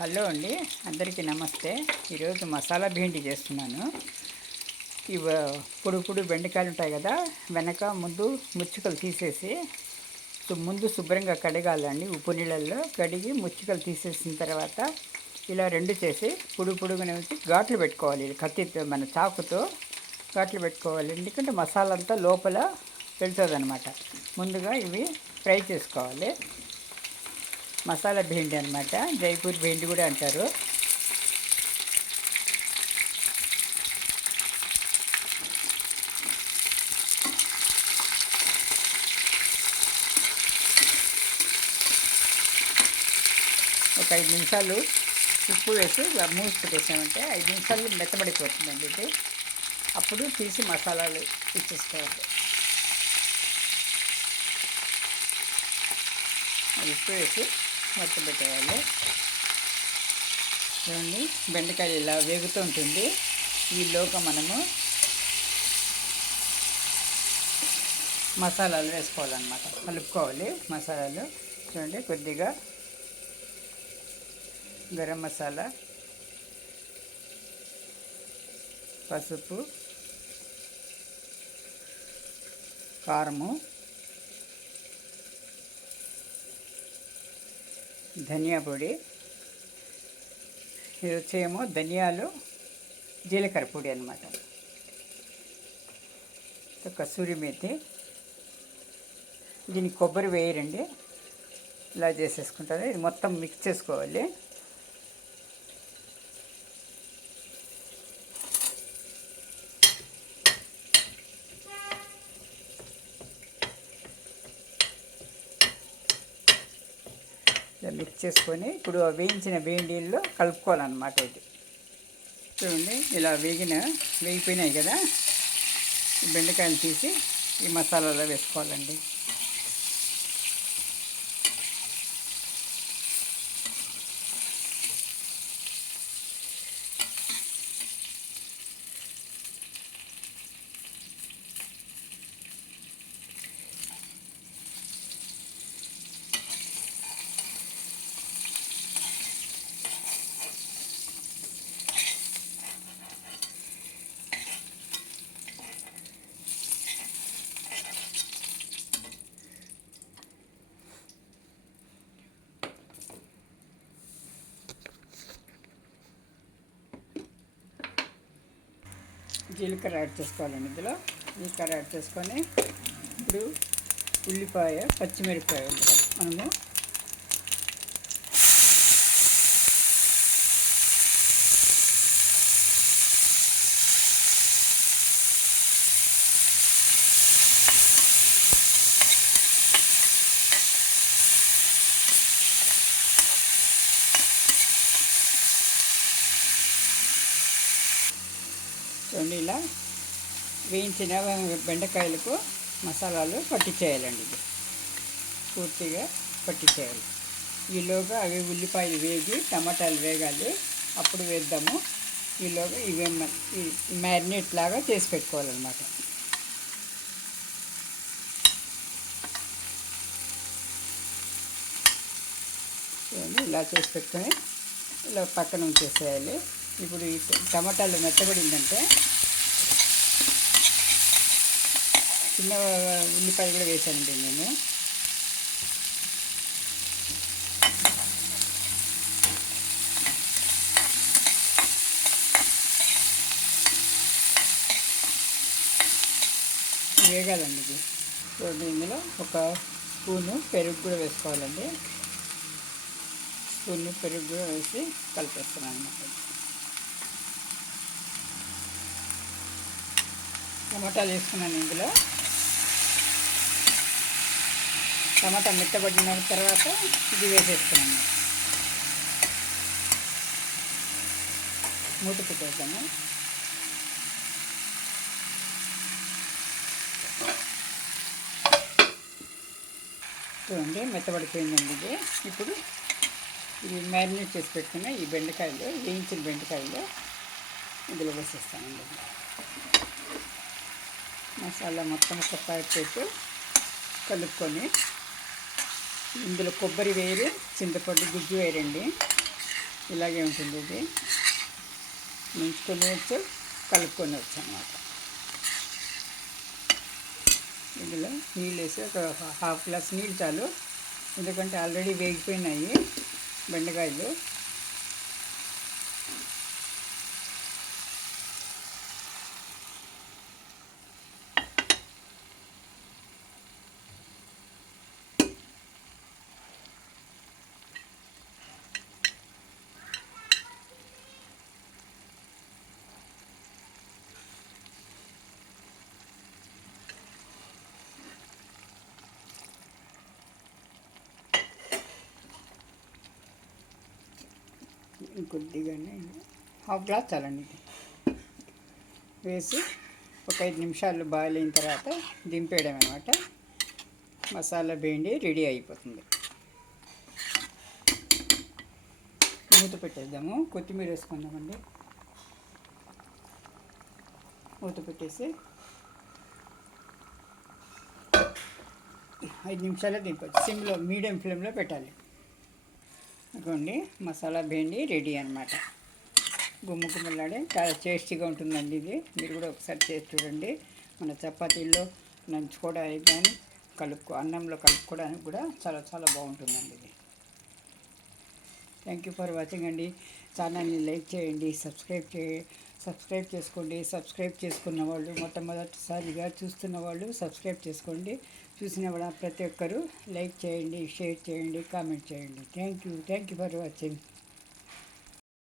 Hello అండి, అందరికీ నమస్తే. ఈరోజు మసాలా భిండి చేస్తున్నాను. ఇవి పొడి బెండకాయలు ఉంటాయి కదా, వెనక ముందు ముచ్చుకలు తీసేసి ముందు శుభ్రంగా కడగాలండి. ఉప్పు నీళ్ళల్లో కడిగి ముచ్చుకలు తీసేసిన తర్వాత ఇలా రెండు చేసి పొడుగునే ఉంచి ఘాట్లు పెట్టుకోవాలి. కత్తితో మన చాకుతో ఘాట్లు పెట్టుకోవాలి, ఎందుకంటే మసాలా అంతా లోపల వెళ్తుంది అన్నమాట. ముందుగా ఇవి ఫ్రై చేసుకోవాలి. మసాలా భేండి అనమాట, జైపూర్ భేండి కూడా అంటారు. ఒక 5 నిమిషాలు ఉప్పు వేసి మూసి పెట్టేసామంటే 5 నిమిషాలు మెత్తబడిపోతుందండి ఇది. అప్పుడు తీసి మసాలాలు ఇచ్చేసుకోవాలి. ఉప్పు వేసి మెత్తబెట్టేయాలి. చూడండి, బెండకాయలు ఇలా వేగుతూ ఉంటుంది. ఈలోగా మనము మసాలాలు వేసుకోవాలన్నమాట, కలుపుకోవాలి మసాలాలు. చూడండి, కొద్దిగా గరం మసాలా, పసుపు, కారము, ధనియా పొడి, ఇది వచ్చేమో ధనియాలు, జీలకర్ర పొడి అన్నమాట. కసూరి మేతి. దీనికి కొబ్బరి వేయరండి, ఇలా చేసేసుకుంటారు. ఇది మొత్తం మిక్స్ చేసుకోవాలి. ఇలా మిక్స్ చేసుకొని ఇప్పుడు వేయించిన వేడిలో కలుపుకోవాలన్నమాట. ఇది చూడండి, ఇలా వేగిపోయినాయి కదా, ఈ బెండకాయలు తీసి ఈ మసాలాలో వేసుకోవాలండి. జీలకర్ర యాడ్ చేసుకోవాలండి. ఇందులో జీలకర్ర యాడ్ చేసుకొని ఇప్పుడు ఉల్లిపాయ, పచ్చిమిరపకాయ మనము చూడండి, ఇలా వేయించిన బెండకాయలకు మసాలాలు పట్టించేయాలండి. ఇది పూర్తిగా పట్టించేయాలి. ఈలోగా అవి ఉల్లిపాయలు వేగి టమాటాలు వేగాలి, అప్పుడు వేద్దాము. ఈలోగా ఇవి మ్యారినేట్ లాగా చేసి పెట్టుకోవాలన్నమాట. చూడండి, ఇలా చేసి పెట్టుకొని ఇలా పక్కన ఉంచేసేయాలి. ఇప్పుడు ఈ టమాటాలు మెత్తబడిందంటే చిన్న ఉల్లిపాయలు కూడా వేసానండి నేను. వేగాలండి ఇది. చూడండి, ఇందులో ఒక స్పూను పెరుగు కూడా వేసుకోవాలండి. స్పూను పెరుగు కూడా వేసి కలిపేస్తున్నాను అన్నమాట. టమాటాలు వేసుకున్నాను. ఇందులో టమాటా మెత్తబడిన తర్వాత ఇది వేసేస్తున్నాను. మూత పెట్టేద్దాము. చూడండి, మెత్తబడిపోయిందండి ఇది. ఇప్పుడు ఇది మ్యారినేట్ చేసి పెట్టుకున్న ఈ బెండకాయలు, వేయించిన బెండకాయలు ఇందులో వేసేస్తానండి. మసాలా మొత్తం ఒక ప్యాకెట్ కలుపుకొని ఇందులో కొబ్బరి వేరు, చింతపండు గుజ్జు వేరండి. ఇలాగే ఉంటుంది. ఇది ముంచుకొనవచ్చు, కలుపుకొనవచ్చు అన్నమాట. ఇందులో నీళ్ళు వేసి ఒక హాఫ్ గ్లాస్ నీళ్ళు చాలు, ఎందుకంటే ఆల్రెడీ వేగిపోయినాయి బెండకాయలు. ఇంకొద్దిగానే హాఫ్ గ్లాస్ చాలండి. వేసి ఒక 5 నిమిషాలు బాయిల్ అయిన తర్వాత దింపేయడం అనమాట. మసాలా బెండి రెడీ అయిపోతుంది. మూత పెట్టేద్దాము. కొత్తిమీర వేసుకుందామండి. మూత పెట్టేసి 5 నిమిషాలే దింపచ్చు. సిమ్లో మీడియం ఫ్లేమ్లో పెట్టాలి. ఇదిగోండి మసాలా బెండి రెడీ అనమాట. గుమ్మలాడే చాలా టేస్టీగా ఉంటుందండి. ఇది మీరు కూడా ఒకసారి చేసి చూడండి. మన చపాతీల్లో నంచుకోవడానికి కానీ అన్నంలో కలుపుకోవడానికి కూడా చాలా చాలా బాగుంటుందండి ఇది. థ్యాంక్ యూ ఫర్ వాచింగ్ అండి. ఛానల్ని లైక్ చేయండి, సబ్స్క్రైబ్ చేసుకోండి. సబ్స్క్రైబ్ చేసుకున్న వాళ్ళు, మొట్టమొదటిసారిగా చూస్తున్న వాళ్ళు సబ్స్క్రైబ్ చేసుకోండి. చూసిన వాళ్ళ ప్రతి ఒక్కరూ లైక్ చేయండి, షేర్ చేయండి, కామెంట్ చేయండి. Thank you for watching.